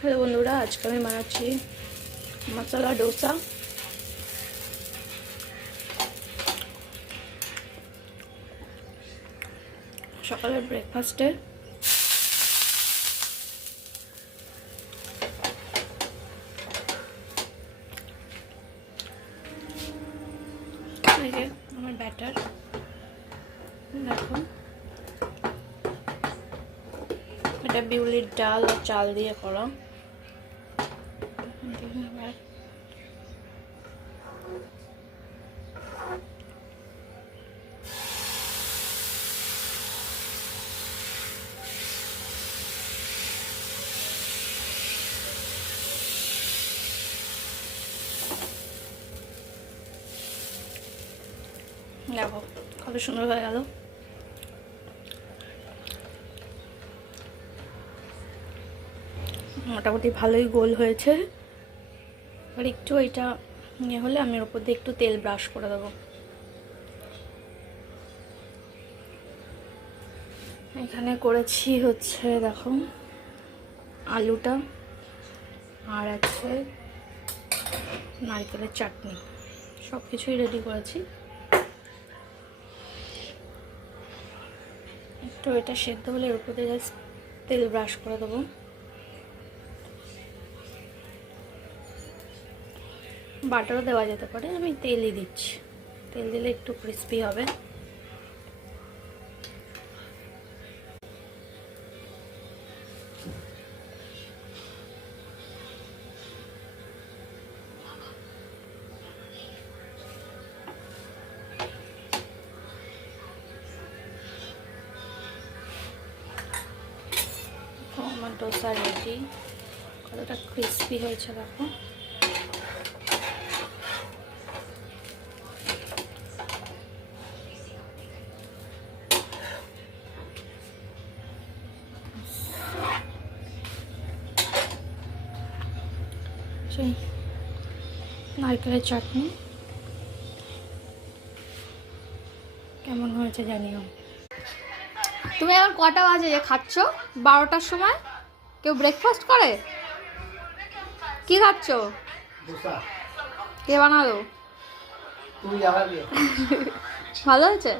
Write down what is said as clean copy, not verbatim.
Hello বন্ধুরা, আজকে আমি বানাচ্ছি মশলা ডোসা। সকালের ব্রেকফাস্টে এই যে আমার ব্যাটার দেখো, এটা বিউলির ডাল আর চাল দিয়ে করা। দেখো কত সুন্দর হয়ে গেল। মোটামুটি ভালোই গোল হয়েছে। আর একটু এটা ইয়ে হলে আমি ওর উপর দিয়ে একটু তেল ব্রাশ করে দেবো। এখানে করেছি হচ্ছে দেখো আলুটা, আর আছে নারকেলের চাটনি, সব কিছুই রেডি করেছি। একটু এটা সেদ্ধ হলে এর উপরে জাস্ট তেল ব্রাশ করে দেবো। বাটারও দেওয়া যেতে পারে, আমি তেলই দিচ্ছি। তেল দিলে একটু ক্রিস্পি হবে। আমার ডোসা রেডি। কতটা ক্রিস্পি হয়েছে দেখো। নারকেলের চাটনি কেমন হয়েছে জানিও। তুমি এখন কটা বাজে যে খাচ্ছ? 12টার সময় কেউ ব্রেকফাস্ট করে? কি খাচ্ছ? কে বানালো? ভালো হয়েছে?